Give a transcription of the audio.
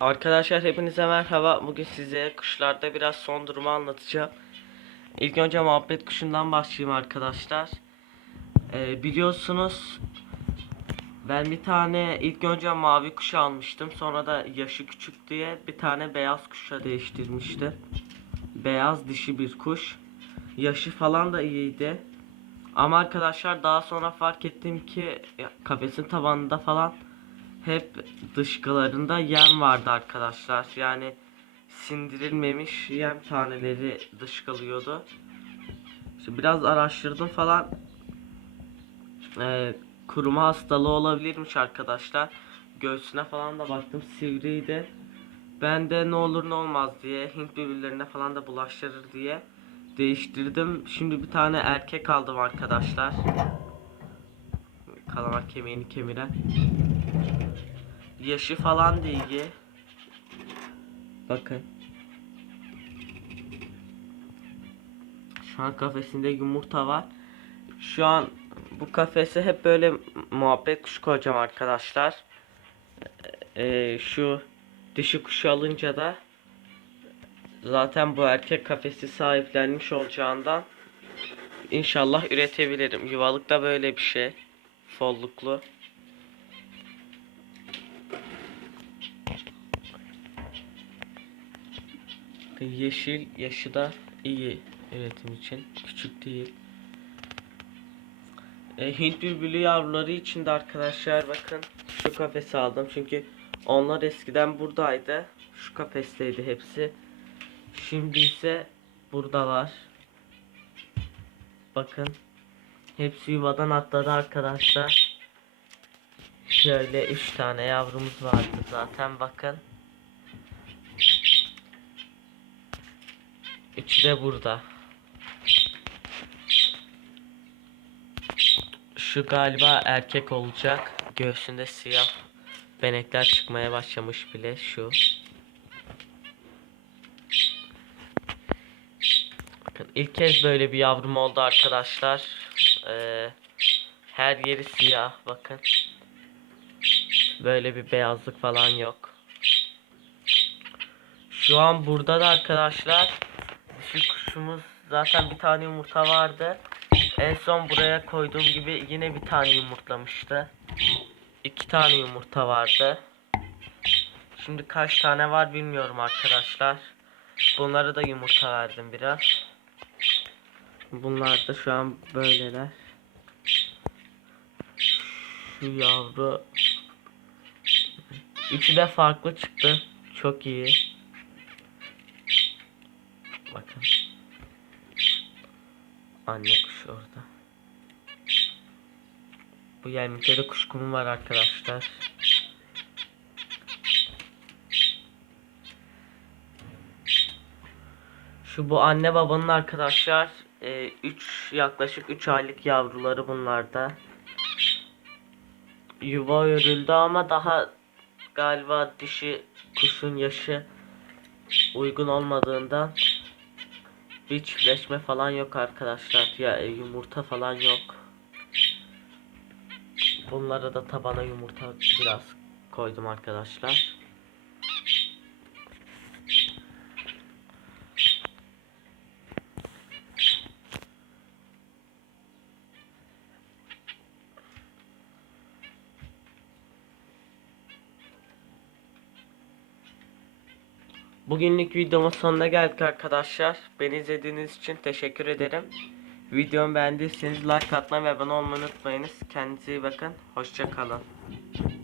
Arkadaşlar hepinize merhaba. Bugün size kuşlarda biraz son durumu anlatacağım. İlk önce muhabbet kuşundan başlayayım arkadaşlar. Ee, biliyorsunuz ben bir tane ilk önce mavi kuş almıştım. Sonra da yaşı küçük diye bir tane beyaz kuşa değiştirmiştim. Beyaz dişi bir kuş. Yaşı falan da iyiydi. Ama arkadaşlar daha sonra fark ettim ki kafesin tabanında falan hep dışkılarında yem vardı arkadaşlar. Yani sindirilmemiş yem taneleri dışkılıyordu. İşte biraz araştırdım falan. Ee, kuruma hastalığı olabilirmiş arkadaşlar. Göğsüne falan da baktım sivriydi. Ben de ne olur ne olmaz diye Hint birbirlerine falan da bulaştırır diye değiştirdim. Şimdi bir tane erkek aldım arkadaşlar. Kalamar kemiğini kemiren. Yaşı falan iyi. Bakın. Şu an kafesinde yumurta var. Şu an bu kafese hep böyle muhabbet kuşu koyacağım arkadaşlar. Ee, şu dişi kuşu alınca da zaten bu erkek kafesi sahiplenmiş olacağından inşallah üretebilirim. Yuvalık da böyle bir şey. Folluklu. Yeşil yaşı da iyi üretim için. Küçük değil. E, Hint bülbülü yavruları için de arkadaşlar bakın şu kafesi aldım. Çünkü onlar eskiden buradaydı. Şu kafesteydi hepsi. Şimdi ise buradalar. Bakın. Hepsi yuvadan atladı arkadaşlar. Şöyle 3 tane yavrumuz vardı zaten bakın. Üçü de burada. Şu galiba erkek olacak. Göğsünde siyah benekler çıkmaya başlamış bile şu. Bakın ilk kez böyle bir yavrum oldu arkadaşlar. Ee, her yeri siyah bakın. Böyle bir beyazlık falan yok. Şu an burada da arkadaşlar dişi kuşumuz zaten bir tane yumurta vardı. En son buraya koyduğum gibi yine bir tane yumurtlamıştı. İki tane yumurta vardı. Şimdi kaç tane var bilmiyorum arkadaşlar. Bunlara da yumurta verdim biraz. Bunlar da şu an böyleler. Şu yavru Üçü de farklı çıktı. Çok iyi. Bakın. Anne kuş orada. Bu yemlikleri kuşkumu var arkadaşlar. Şu bu anne babanın arkadaşlar 3 yaklaşık 3 aylık yavruları bunlarda. Yuva örüldü ama daha galiba dişi kuşun yaşı uygun olmadığından bir çiftleşme falan yok arkadaşlar. Ya e, yumurta falan yok. Bunlara da tabana yumurta biraz koydum arkadaşlar. Bugünlük videomun sonuna geldik arkadaşlar. Beni izlediğiniz için teşekkür ederim. Videomu beğendiyseniz like atmayı ve abone olmayı unutmayınız. Kendinize iyi bakın. Hoşça kalın.